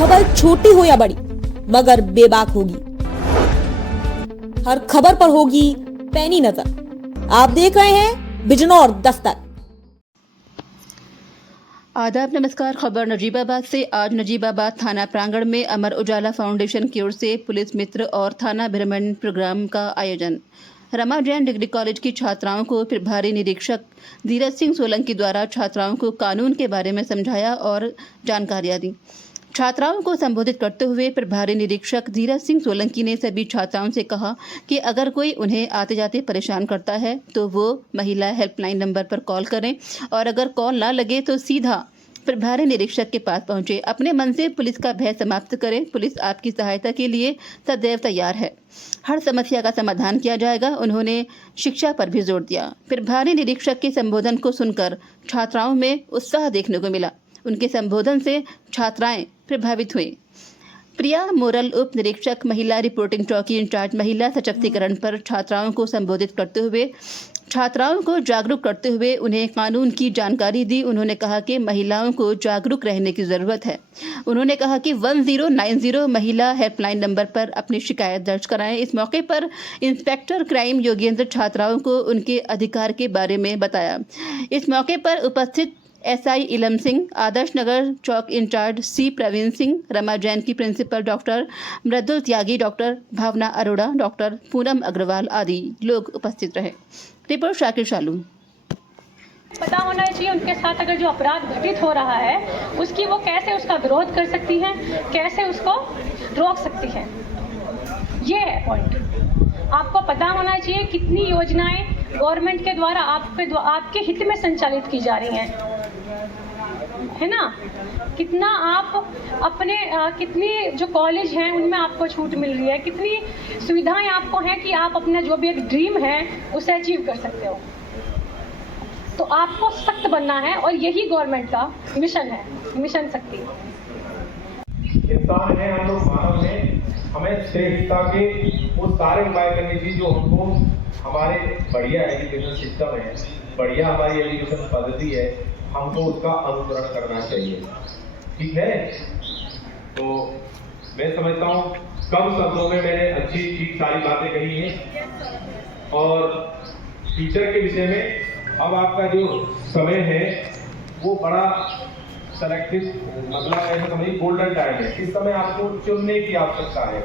खबर छोटी हो या बड़ी मगर बेबाक होगी। हर खबर पर होगी पैनी नजर। आप देख रहे हैं बिजनौर दस्तक। आदाब, नमस्कार। खबर नजीबाबाद से। आज नजीबाबाद थाना प्रांगण में अमर उजाला फाउंडेशन की ओर से पुलिस मित्र और थाना भ्रमण प्रोग्राम का आयोजन। रमा जैन डिग्री कॉलेज की छात्राओं को प्रभारी निरीक्षक धीरज सिंह सोलंकी द्वारा छात्राओं को कानून के बारे में समझाया और जानकारियां दी। छात्राओं को संबोधित करते हुए प्रभारी निरीक्षक धीरज सिंह सोलंकी ने सभी छात्राओं से कहा कि अगर कोई उन्हें आते जाते परेशान करता है तो वो महिला हेल्पलाइन नंबर पर कॉल करें और अगर कॉल ना लगे तो सीधा प्रभारी निरीक्षक के पास पहुंचे। अपने मन से पुलिस का भय समाप्त करें। पुलिस आपकी सहायता के लिए सदैव तैयार है। हर समस्या का समाधान किया जाएगा। उन्होंने शिक्षा पर भी जोर दिया। प्रभारी निरीक्षक के संबोधन को सुनकर छात्राओं में उत्साह देखने को मिला। उनके संबोधन से छात्राएं प्रभावित हुई। प्रिया मोरल उप निरीक्षक महिला रिपोर्टिंग चौकी इंचार्ज महिला सशक्तिकरण पर छात्राओं को संबोधित करते हुए छात्राओं को जागरूक करते हुए उन्हें कानून की जानकारी दी। उन्होंने कहा कि महिलाओं को जागरूक रहने की ज़रूरत है। उन्होंने कहा कि 1090 महिला हेल्पलाइन नंबर पर अपनी शिकायत दर्ज कराएं। इस मौके पर इंस्पेक्टर क्राइम योगेंद्र छात्राओं को उनके अधिकार के बारे में बताया। इस मौके पर उपस्थित एसआई इलम सिंह, आदर्श नगर चौक इंचार्ज सी प्रवीण सिंह, रमा जैन की प्रिंसिपल डॉक्टर मृदुल त्यागी, डॉक्टर भावना अरोड़ा, डॉक्टर पूनम अग्रवाल आदि लोग उपस्थित रहे। रिपोर्ट शाकिर शालू। पता होना चाहिए उनके साथ अगर जो अपराध घटित हो रहा है उसकी वो कैसे उसका विरोध कर सकती हैं, कैसे उसको रोक सकती हैं। ये है पॉइंट। आपको पता होना चाहिए कितनी योजनाएं गवर्नमेंट के द्वारा आपके हित में संचालित की जा रही हैं, है ना। कितना आप अपने कितनी जो कॉलेज हैं उनमें आपको छूट मिल रही है, कितनी सुविधाएं आपको हैं कि आप अपना जो भी एक ड्रीम है उसे अचीव कर सकते हो। तो आपको सख्त बनना है और यही गवर्नमेंट का मिशन है, मिशन शक्ति। इंसान है, हम लोग मानव हैं, हमें श्रेष्ठता के वो सारे उपाय करने चाहिए जो हमको हमारे बढ़िया एजुकेशन सिस्टम है, बढ़िया हमारी एजुकेशन पद्धति है, हमको उसका अनुसरण करना चाहिए। ठीक है। तो मैं समझता हूँ कम शब्दों में मैंने अच्छी ठीक सारी बातें कही हैं। और टीचर के विषय में अब आपका जो समय है वो बड़ा सेलेक्टिव, मतलब ऐसा समझिए गोल्डन टाइम है। इस समय आपको चुनने की आवश्यकता है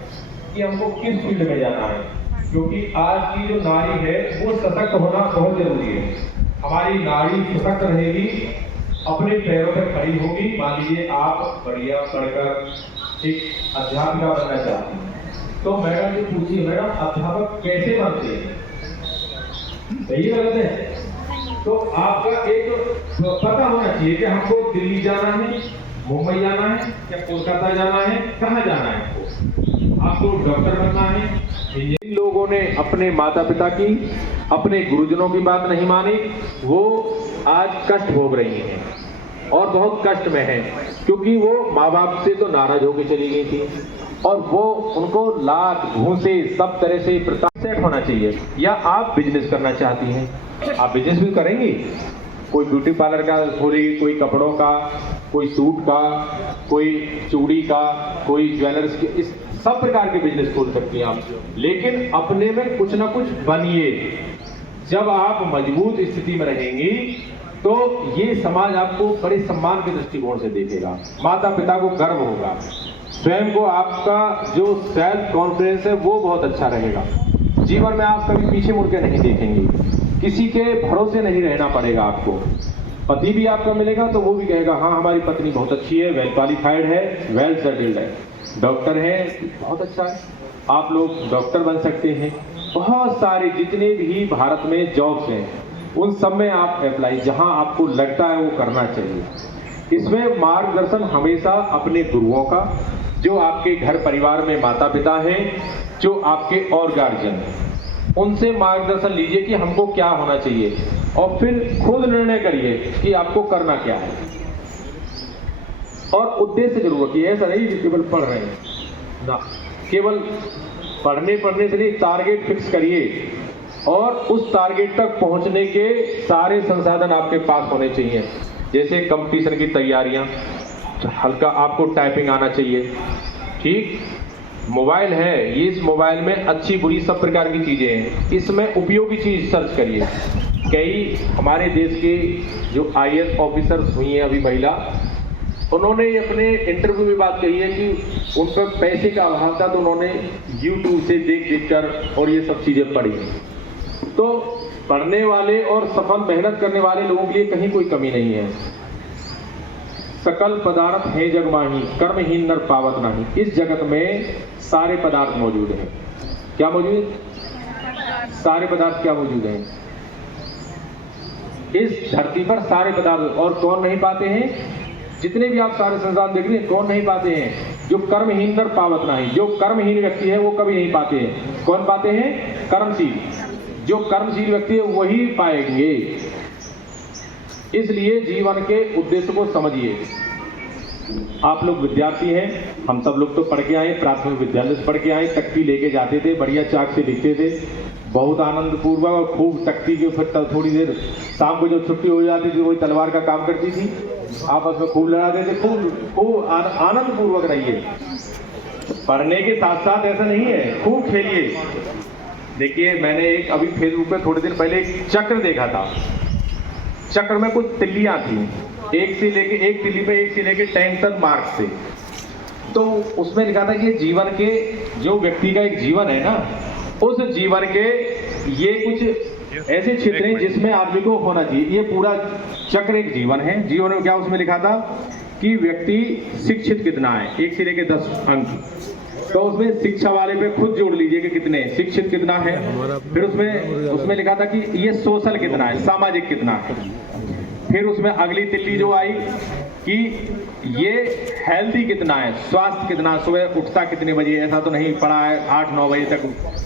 कि हमको किस फील्ड में जाना है, क्योंकि आज की जो नारी है वो सशक्त होना बहुत जरूरी है। हमारी नारी सशक्त रहेगी, अपने पैरों पर खड़ी होगी। मान लीजिए आप बढ़िया पढ़कर एक अध्यापिका बनना चाहती हैं, तो मैडम जी पूछिए, मैडम अध्यापक कैसे बनते हैं? सही गलत है? तो आपका एक पता होना चाहिए कि हमको दिल्ली जाना है, मुंबई जाना है या कोलकाता जाना है, कहाँ जाना है आपको डॉक्टर बनना है। जिन लोगों ने अपने माता पिता की, अपने गुरुजनों की बात नहीं मानी, वो आज कष्ट भोग रही हैं और बहुत कष्ट में हैं, क्योंकि वो माँ बाप से तो नाराज होकर चली गई थी और वो उनको लात घूंसे सब तरह से सेट होना चाहिए। या आप बिजनेस करना चाहती हैं, आप बिजनेस भी करेंगी, कोई ब्यूटी पार्लर का खोलेगी, कोई कपड़ों का, कोई सूट का, कोई चूड़ी का, कोई ज्वेलर्स के, इस सब प्रकार के बिजनेस खोल सकती हैं आप। लेकिन अपने में कुछ ना कुछ बनिए। जब आप मजबूत स्थिति में रहेंगी तो ये समाज आपको बड़े सम्मान के दृष्टिकोण से देखेगा, माता पिता को गर्व होगा, स्वयं को आपका जो सेल्फ कॉन्फिडेंस है वो बहुत अच्छा रहेगा। जीवन में आप कभी पीछे मुड़ के नहीं देखेंगे, किसी के भरोसे नहीं रहना पड़ेगा आपको। पति भी आपका मिलेगा तो वो भी कहेगा हाँ हमारी पत्नी बहुत अच्छी है, वेल क्वालिफाइड है, वेल सेटल्ड है, डॉक्टर है, बहुत अच्छा है। आप लोग डॉक्टर बन सकते हैं। बहुत सारे जितने भी भारत में जॉब्स हैं उन सब में आप अप्लाई, जहां आपको लगता है वो करना चाहिए। इसमें मार्गदर्शन हमेशा अपने गुरुओं का, जो आपके घर परिवार में माता पिता हैं, जो आपके और गार्जियन हैं, उनसे मार्गदर्शन लीजिए कि हमको क्या होना चाहिए और फिर खुद निर्णय करिए कि आपको करना क्या है। और उद्देश्य जरूर रखिए, ऐसा नहीं कि केवल पढ़ रहे हैं ना, केवल पढ़ने से नहीं, टारगेट फिक्स करिए और उस टारगेट तक पहुंचने के सारे संसाधन आपके पास होने चाहिए। जैसे कंपटीशन की तैयारियां, हल्का आपको टाइपिंग आना चाहिए, ठीक। मोबाइल है, ये इस मोबाइल में अच्छी बुरी सब प्रकार की चीज़ें हैं, इसमें उपयोगी चीज़ सर्च करिए। कई हमारे देश के जो IAS ऑफिसर्स हुई हैं अभी महिला, उन्होंने अपने इंटरव्यू में बात कही है कि उन पर पैसे का अभाव था तो उन्होंने YouTube से देख कर और ये सब चीज़ें पढ़ी। तो पढ़ने वाले और सफल मेहनत करने वाले लोगों के लिए कहीं कोई कमी नहीं है। सकल पदार्थ है जग माही, कर्महीन नर पावत नहीं। इस जगत में सारे पदार्थ मौजूद हैं। क्या मौजूद है? सारे पदार्थ क्या मौजूद हैं? इस धरती पर सारे पदार्थ। और कौन नहीं पाते हैं? जितने भी आप सारे संसार देख रहे हैं, कौन नहीं पाते हैं? जो कर्महीन नर पावत नहीं। जो कर्महीन व्यक्ति है वो कभी नहीं पाते हैं। कौन पाते हैं? कर्मशील। जो कर्मशील व्यक्ति है वही पाएंगे। इसलिए जीवन के उद्देश्य को समझिए। आप लोग विद्यार्थी हैं, हम सब लोग तो पढ़ के आए, प्राथमिक विद्यालय से पढ़ के आए, तख्ती लेके जाते थे, बढ़िया चाक से लिखते थे, बहुत आनंद पूर्वक, और खूब तख्ती के फिर थोड़ी देर शाम को जब छुट्टी हो जाती थी वही तलवार का काम करती थी, आपस में खूब लड़ाते थे, खूब आनंद पूर्वक रहिए। पढ़ने के साथ साथ ऐसा नहीं है, खूब खेलिए। देखिए मैंने एक अभी फेसबुक पे थोड़े दिन पहले एक चक्र देखा था। चक्र में कुछ तिल्लियां थी, एक तिल्ली पे 1 से लेके 10 तक मार्क थे। तो उसमें लिखा था कि जीवन के, जो व्यक्ति का एक जीवन है ना, उस जीवन के ये कुछ ऐसे क्षेत्र हैं जिसमें आदमी को होना चाहिए। ये पूरा चक्र एक जीवन है। जीवन में क्या उसमें लिखा था कि व्यक्ति शिक्षित कितना है, 1 से लेके 10 अंक। तो उसमें शिक्षा वाले पे खुद जोड़ लीजिए कि कितने शिक्षित कितना है। फिर उसमें लिखा था कि ये सोशल कितना है, सामाजिक कितना है। फिर उसमें अगली तिल्ली जो आई कि ये हेल्दी कितना है, स्वास्थ्य कितना, सुबह उठता कितने बजे, ऐसा तो नहीं पड़ा है 8-9 बजे तक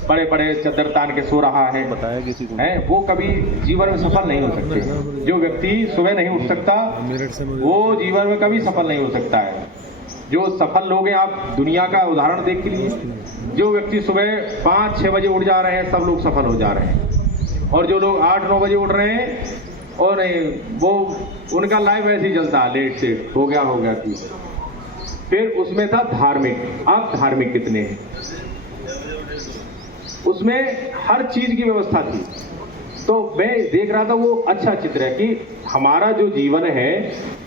बड़े चद्दर तान के सो रहा है, बताया किसी को है, वो कभी जीवन में सफल नहीं हो सकते। जो व्यक्ति सुबह नहीं उठ सकता वो जीवन में कभी सफल नहीं हो सकता है। जो सफल लोग हैं, आप दुनिया का उदाहरण देख के लिए, जो व्यक्ति सुबह 5-6 बजे उठ जा रहे हैं सब लोग सफल हो जा रहे हैं। और जो लोग 8-9 बजे उठ रहे हैं और नहीं, वो उनका लाइफ ऐसे ही चलता है, लेट से हो गया थी। फिर उसमें था धार्मिक। आप धार्मिक कितने हैं? उसमें हर चीज की व्यवस्था थी। तो मैं देख रहा था, वो अच्छा चित्र है कि हमारा जो जीवन है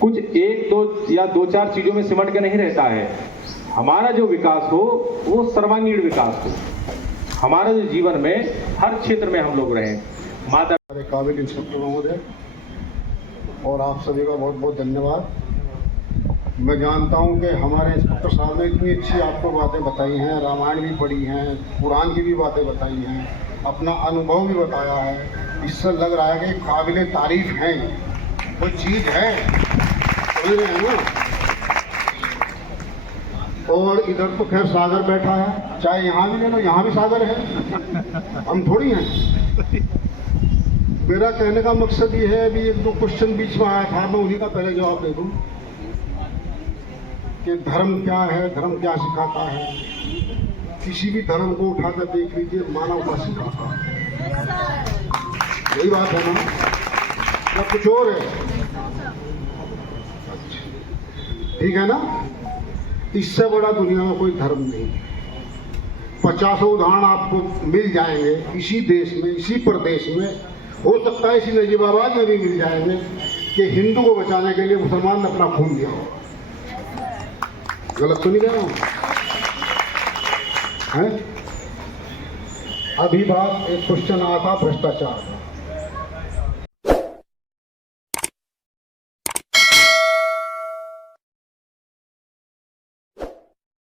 कुछ 1-2 या 2-4 चीजों में सिमट के नहीं रहता है। हमारा जो विकास हो वो सर्वांगीण विकास हो। हमारा जो जीवन में हर क्षेत्र में हम लोग रहें। माता काबिल इंस्पेक्टर महोदय और आप सभी का बहुत बहुत धन्यवाद। मैं जानता हूं कि हमारे इंस्पेक्टर साहब ने इतनी अच्छी आपको बातें बताई हैं, रामायण भी पढ़ी हैं, पुराण की भी बातें बताई हैं, अपना अनुभव भी बताया है। इससे लग रहा है कि काबिल तारीफ हैं, कोई चीज़ है, समझ रहे हैं ना। और इधर तो खैर सागर बैठा है, चाहे यहाँ भी ले लो, यहाँ भी सागर है, हम थोड़ी हैं। मेरा कहने का मकसद ये है, अभी 1-2 क्वेश्चन बीच में आया था, मैं उन्हीं का पहले जवाब दे दूं कि धर्म क्या है, धर्म क्या सिखाता है। किसी भी धर्म को उठाकर देख लीजिए, मानवता सिखाता है। यही बात है ना, या कुछ और है? ठीक है ना। इससे बड़ा दुनिया में कोई धर्म नहीं है। 50 उदाहरण आपको मिल जाएंगे इसी देश में, इसी प्रदेश में, हो सकता है इसी नजीबाबाद में भी मिल जाएंगे कि हिंदू को बचाने के लिए मुसलमान ने अपना खून दिया हो। गलत तो नहीं कह रहा हूं? अभी बात एक क्वेश्चन आया था भ्रष्टाचार का।